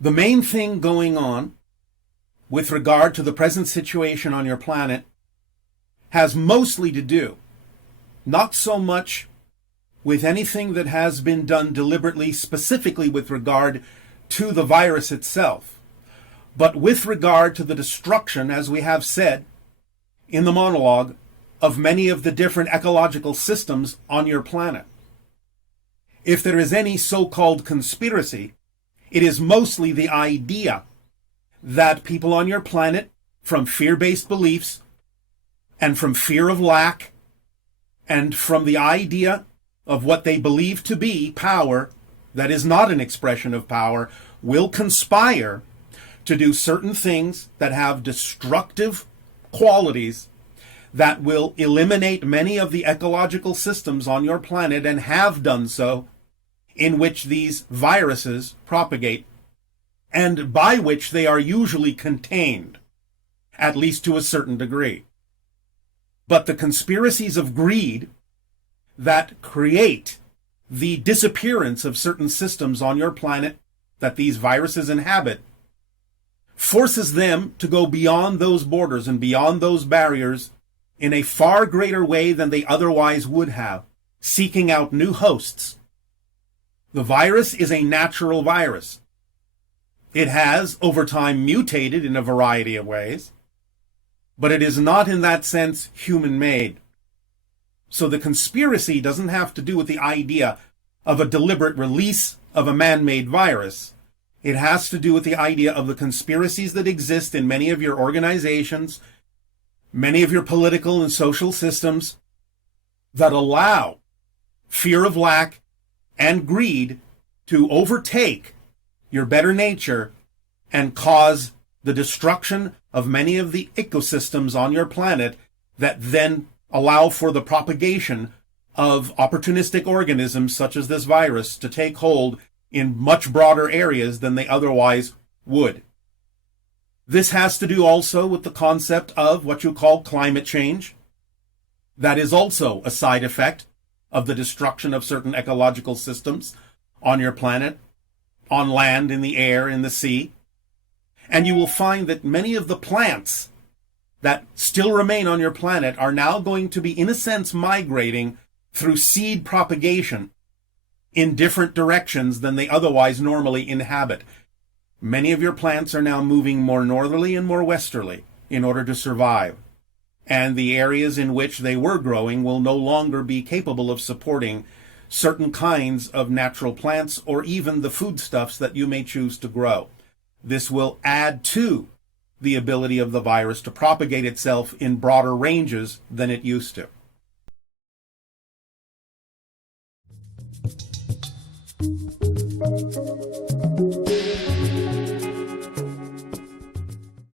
The main thing going on with regard to the present situation on your planet has mostly to do, not so much with anything that has been done deliberately, specifically with regard to the virus itself, but with regard to the destruction, as we have said in the monologue, of many of the different ecological systems on your planet. If there is any so-called conspiracy, it is mostly the idea that people on your planet, from fear-based beliefs and from fear of lack and from the idea of what they believe to be power that is not an expression of power, will conspire to do certain things that have destructive qualities that will eliminate many of the ecological systems on your planet, and have done so, in which these viruses propagate, and by which they are usually contained, at least to a certain degree. But the conspiracies of greed that create the disappearance of certain systems on your planet that these viruses inhabit forces them to go beyond those borders and beyond those barriers in a far greater way than they otherwise would have, seeking out new hosts. The virus is a natural virus. It has, over time, mutated in a variety of ways, but it is not in that sense human-made. So the conspiracy doesn't have to do with the idea of a deliberate release of a man-made virus. It has to do with the idea of the conspiracies that exist in many of your organizations, many of your political and social systems, that allow fear of lack and greed to overtake your better nature and cause the destruction of many of the ecosystems on your planet that then allow for the propagation of opportunistic organisms such as this virus to take hold in much broader areas than they otherwise would. This has to do also with the concept of what you call climate change. That is also a side effect of the destruction of certain ecological systems on your planet, on land, in the air, in the sea. And you will find that many of the plants that still remain on your planet are now going to be, in a sense, migrating through seed propagation in different directions than they otherwise normally inhabit. Many of your plants are now moving more northerly and more westerly in order to survive. And the areas in which they were growing will no longer be capable of supporting certain kinds of natural plants or even the foodstuffs that you may choose to grow. This will add to the ability of the virus to propagate itself in broader ranges than it used to.